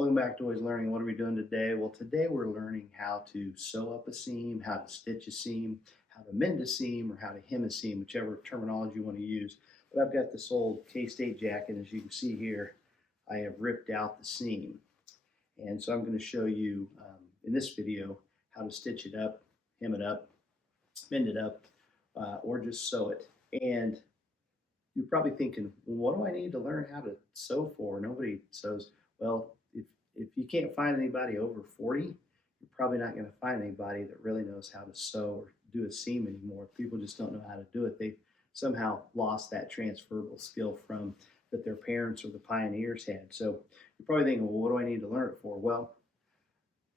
Welcome back to Always Learning. What are we doing today? Well, today we're learning how to sew up a seam, how to stitch a seam, how to mend a seam, or how to hem a seam, whichever terminology you want to use. But I've got this old K-State jacket, as you can see here. I have ripped out the seam. And so I'm going to show you in this video how to stitch it up, hem it up, mend it up, or just sew it. And you're probably thinking, well, what do I need to learn how to sew for? Nobody sews. Well, if you can't find anybody over 40, you're probably not going to find anybody that really knows how to sew or do a seam anymore. People just don't know how to do it. They somehow lost that transferable skill from that their parents or the pioneers had. So you're probably thinking, well, what do I need to learn it for? Well,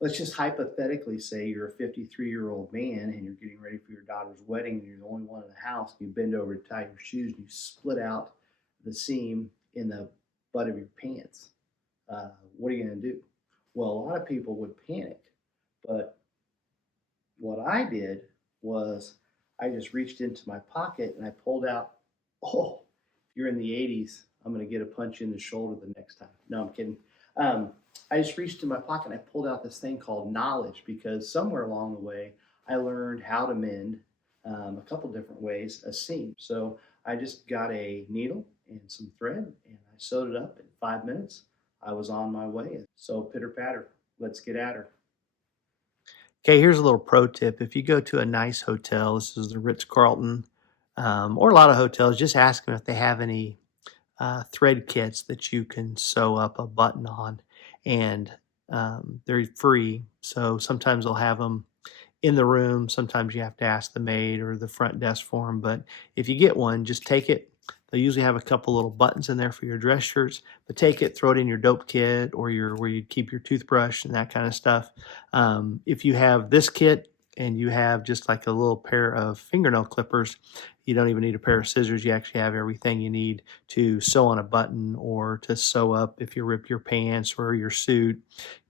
let's just hypothetically say you're a 53-year-old man and you're getting ready for your daughter's wedding and you're the only one in the house. And you bend over to tie your shoes and you split out the seam in the butt of your pants. What are you going to do? Well, a lot of people would panic, but what I did was I just reached into my pocket and I pulled out, oh, if you're in the 80s, I'm going to get a punch in the shoulder the next time. No, I'm kidding. I just reached in my pocket and I pulled out this thing called knowledge because somewhere along the way I learned how to mend a couple different ways a seam. So I just got a needle and some thread and I sewed it up in 5 minutes. I was on my way. So pitter patter, let's get at her. Okay, here's a little pro tip. If you go to a nice hotel, this is the Ritz-Carlton, or a lot of hotels, just ask them if they have any thread kits that you can sew up a button on, and they're free. So sometimes they'll have them in the room. Sometimes you have to ask the maid or the front desk for them. But if you get one, just take it. They'll usually have a couple little buttons in there for your dress shirts, but take it, throw it in your dope kit or your where you keep your toothbrush and that kind of stuff. If you have this kit and you have just like a little pair of fingernail clippers, you don't even need a pair of scissors. You actually have everything you need to sew on a button or to sew up if you rip your pants or your suit.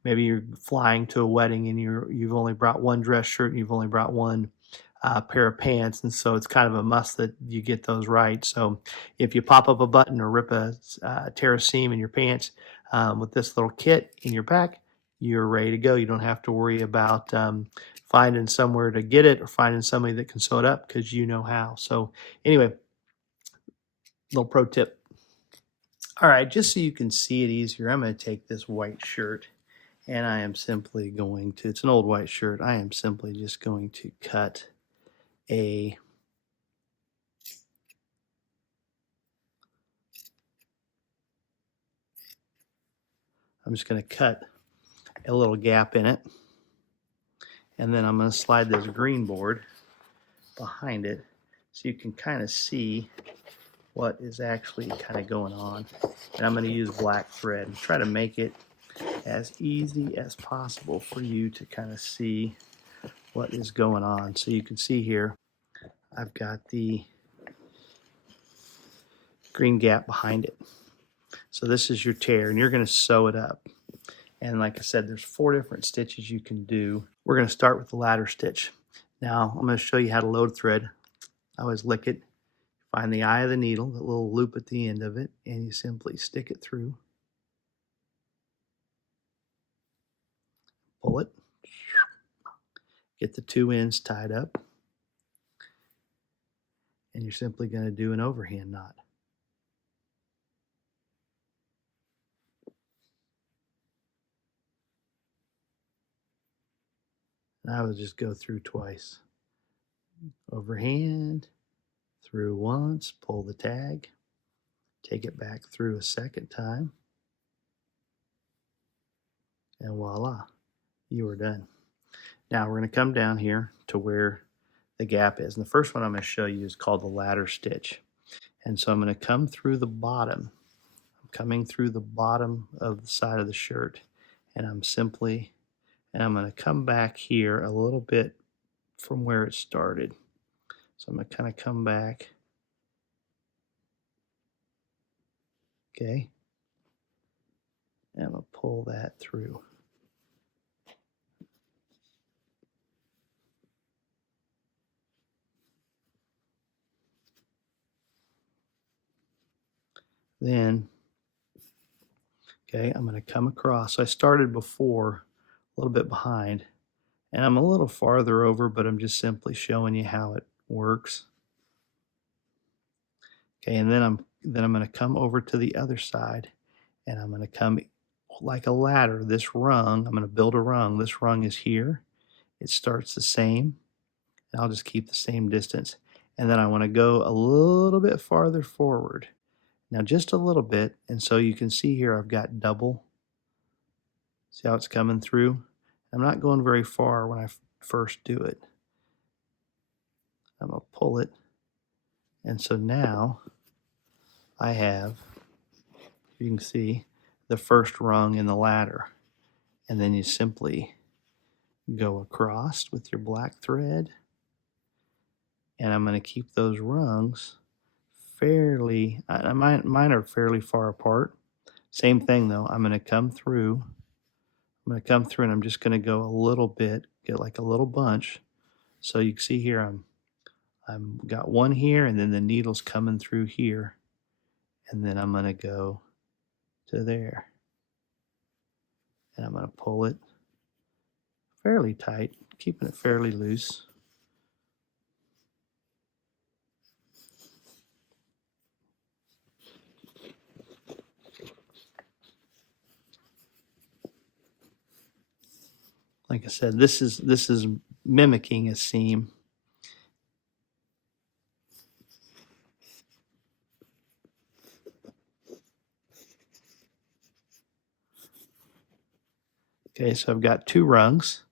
Maybe you're flying to a wedding and you've only brought one dress shirt and you've only brought one pair of pants, and so it's kind of a must that you get those right. So if you pop up a button or rip a tear a seam in your pants with this little kit in your pack, you're ready to go. You don't have to worry about finding somewhere to get it or finding somebody that can sew it up because you know how. So anyway, little pro tip. All right, just so you can see it easier, I'm going to take this white shirt and I am simply going to, it's an old white shirt, I am simply just going to cut a I'm just going to cut a little gap in it, and then I'm going to slide this green board behind it so you can kind of see what is actually kind of going on. And I'm going to use black thread and try to make it as easy as possible for you to kind of see what is going on. So you can see here I've got the green gap behind it. So this is your tear, and you're going to sew it up. And like I said, there's 4 different stitches you can do. We're going to start with the ladder stitch. Now I'm going to show you how to load thread. I always lick it, find the eye of the needle, the little loop at the end of it, and you simply stick it through. Pull it. Get the 2 ends tied up. And you're simply going to do an overhand knot. And I would just go through twice. Overhand, through once, pull the tag, take it back through a second time, and voila, you are done. Now we're going to come down here to where the gap is. And the first one I'm going to show you is called the ladder stitch. And so I'm going to come through the bottom. I'm coming through the bottom of the side of the shirt, and I'm going to come back here a little bit from where it started. So I'm going to kind of come back. Okay. And I'm going to pull that through. Then, Okay, I'm going to come across. So I started before, a little bit behind, and I'm a little farther over, but I'm just simply showing you how it works. Okay, and then I'm going to come over to the other side, and I'm going to come like a ladder. This rung, I'm going to build a rung. This rung is here. It starts the same, and I'll just keep the same distance. And then I want to go a little bit farther forward. Now just a little bit, and so you can see here I've got double. See how it's coming through? I'm not going very far when I first do it. I'm going to pull it, and so now I have, you can see, the first rung in the ladder. And then you simply go across with your black thread, and I'm going to keep those rungs fairly, mine are fairly far apart. Same thing though, I'm going to come through and I'm just going to go a little bit, get like a little bunch. So you can see here I'm got one here, and then the needle's coming through here, and then I'm going to go to there, and I'm going to pull it fairly tight, keeping it fairly loose. Like I said, this is mimicking a seam. Okay, so I've got two rungs.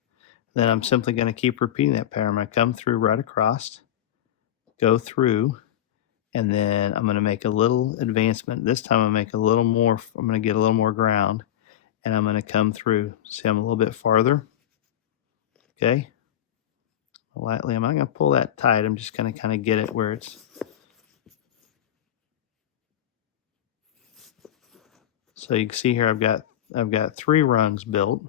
Then I'm simply going to keep repeating that pattern. I'm going to come through right across, go through, and then I'm going to make a little advancement. This time I'm going to make a little more, I'm going to get a little more ground, and I'm going to come through. See, I'm a little bit farther. Okay, lightly. I'm not going to pull that tight. I'm just going to kind of get it where it's. So you can see here I've got three rungs built.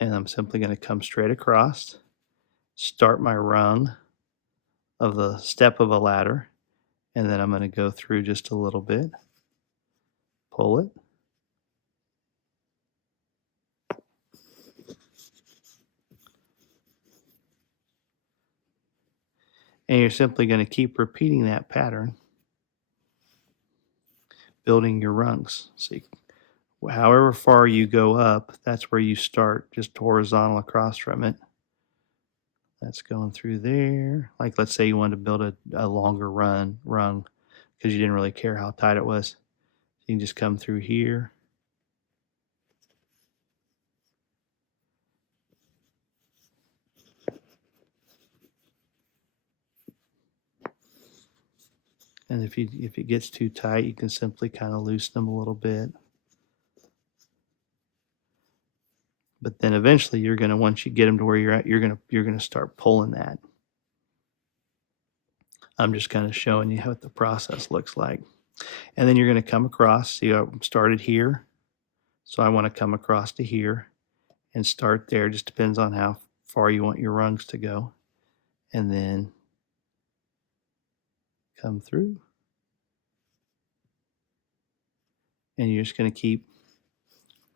And I'm simply going to come straight across, start my rung of the step of a ladder, and then I'm going to go through just a little bit, pull it, and you're simply going to keep repeating that pattern, building your rungs. See, however far you go up, that's where you start, just horizontal across from it. That's going through there. Like, let's say you wanted to build a longer rung because you didn't really care how tight it was. You can just come through here. And if it gets too tight, you can simply kind of loosen them a little bit. But then eventually you're going to, once you get them to where you're at, you're going to start pulling that. I'm just kind of showing you what the process looks like. And then you're going to come across. See, I started here. So I want to come across to here and start there. Just depends on how far you want your rungs to go. And then come through. And you're just going to keep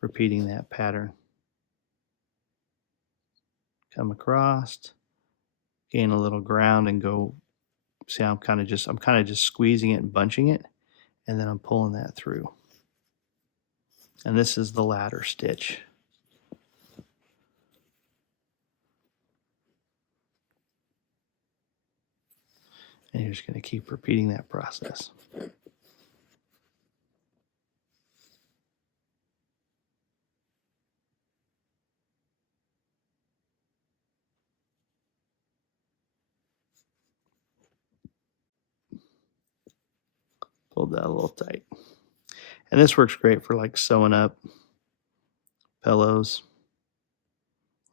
repeating that pattern. Come across, gain a little ground, and go. See, I'm kind of just squeezing it and bunching it, and then I'm pulling that through. And this is the ladder stitch. And you're just going to keep repeating that process. Pulled that a little tight. And this works great for like sewing up pillows.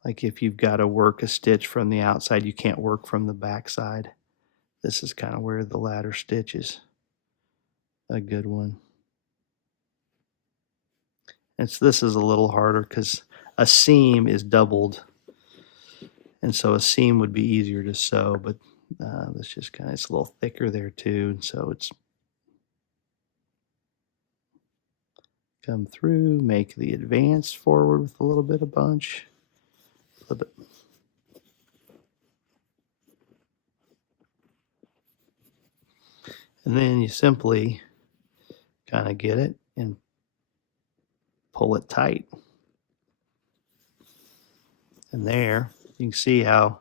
Like if you've got to work a stitch from the outside, you can't work from the back side. This is kind of where the ladder stitch is a good one. This is a little harder because a seam is doubled. And so a seam would be easier to sew, but it's just kind of, it's a little thicker there too. And so it's come through, make the advance forward with a little bit of bunch, a little bit. And then you simply kind of get it and pull it tight. And there you can see how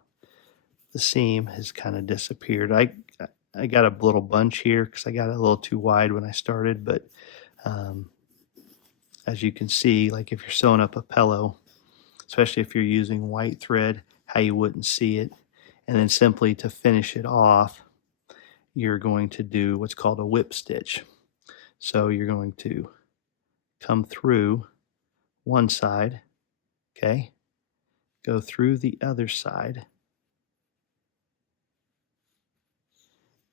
the seam has kind of disappeared. I got a little bunch here because I got it a little too wide when I started, but as you can see, like if you're sewing up a pillow, especially if you're using white thread, how you wouldn't see it. And then simply to finish it off, you're going to do what's called a whip stitch. So you're going to come through one side, okay, go through the other side,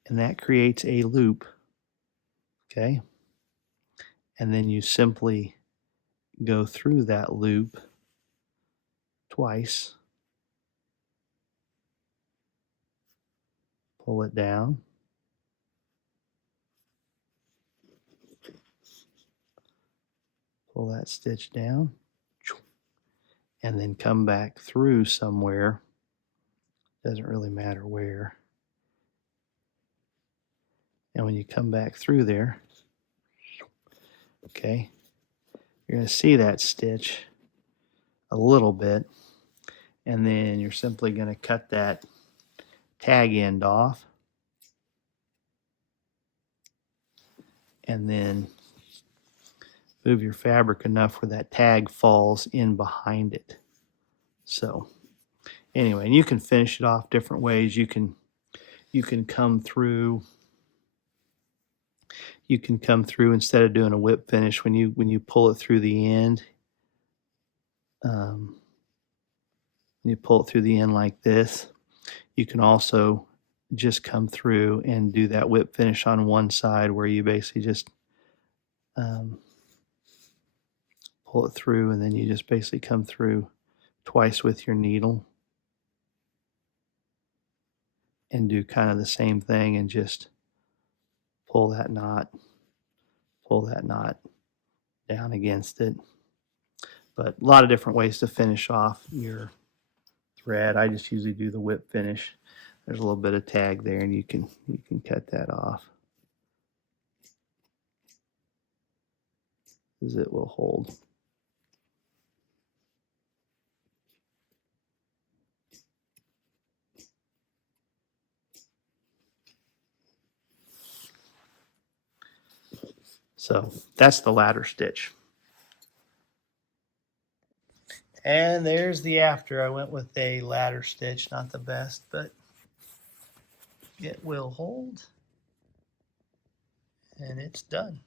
and that creates a loop, okay, and then you simply go through that loop twice, pull it down, pull that stitch down, and then come back through somewhere. Doesn't really matter where. And when you come back through there, okay, you're going to see that stitch a little bit, and then you're simply going to cut that tag end off, and then move your fabric enough where that tag falls in behind it. So anyway, and you can finish it off different ways. You can come through. You can come through instead of doing a whip finish when you pull it through the end. You pull it through the end like this. You can also just come through and do that whip finish on one side where you basically just pull it through, and then you just basically come through twice with your needle and do kind of the same thing and just pull that knot down against it. But a lot of different ways to finish off your thread. I just usually do the whip finish. There's a little bit of tag there, and you can cut that off as it will hold. So that's the ladder stitch. And there's the after. I went with a ladder stitch, not the best, but it will hold. And it's done.